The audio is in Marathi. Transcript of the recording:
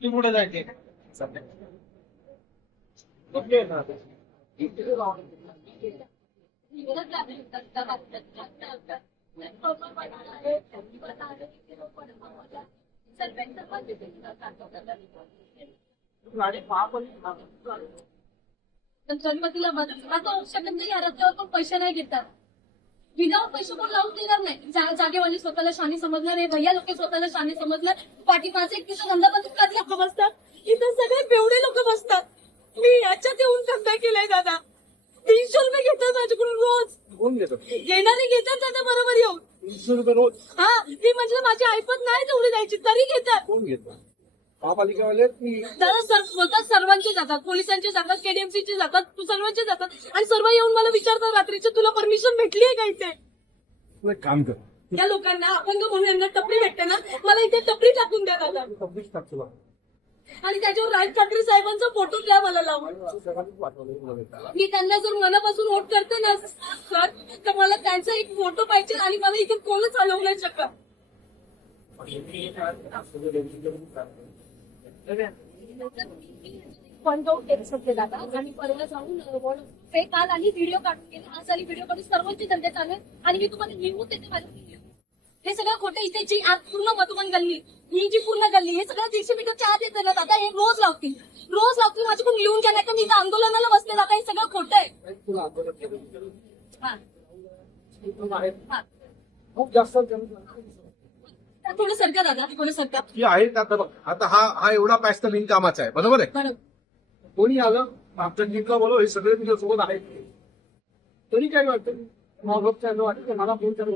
तू कुठे जायचे ओके ना गणपतीला आता होऊ शकत नाही, या रस्त्यावर पण पैसे नाही घेतात. विदाऊट पैसे कोण लावून देणार नाही. जागेवाली स्वतःला शानी समजणार नाही, भैया लोक स्वतःला शानी समजणार. पाठीमागचे एक तिथं धंदा बंद लोक बसतात, इथं सगळे बेवडे लोक बसतात. मी याच्यात येऊन धंदा केलाय दादा. 300 रुपये घेतात माझ्याकडून रोज. कोण घेतो घेणारे घेतात दादा बरोबर येऊन. 300 रुपये रोज हा, मी म्हटलं माझी ऐपत नाही तेवढी द्यायची तरी घेतात. कोण घेतो महापालिकावाले की दादा स्वतः सर्वांचे जातात, पोलिसांचे जातात, केडीएमसीचे जातात, सर्वांचे जातात. आणि सर्व येऊन मला विचारतात रात्रीचे तुला परमिशन भेटली आहे का इथे. तू एक काम कर या लोकांना अपंग म्हणून यांना टपरी भेटते ना, मला इथे टपरी टाकून द्या दादा. कंप्लीट टाक तुला आणि त्याच्यावर राज ठाकरे साहेबांचा फोटो द्या मला लावून. मी त्यांना जर मनापासून वोट करते ना सर, तर मला त्यांचा एक फोटो पाहिजे. आणि मला इथे कोणच हलवू नाही शकत. पण तो सध्या दादा आणि परवा जाऊन ते काल आणि व्हिडिओ काढून गेले, आज आली व्हिडिओ काढून सर्वांचे धंदे चालू आहेत. आणि मी तुम्हाला लिहून देते माझ्या. हे सगळं खोटं. इथे जी आज पूर्ण मधुबन गल्ली, ही जी पूर्ण गल्ली, हे सगळं 150 मीटरच्या आत येतं ना दादा. हे रोज लावतील माझ्याकडून लिहून घ्या, नाही तर मी इथं आंदोलनाला बसले दादा. हे सगळं खोटं आहे. खूप जास्त थोडं सरका दादा, थोडं सरका. की आहे आता बघ आता हा एवढा पॅच तर बिनकामाचा आहे बरोबर आहे. बरोबर. कोणी आलं आमच्या टीमला बोलव, हे सगळे तुझ्या सोबत आहेत तरी काय वाटतं मग वाटतं मला फोन करून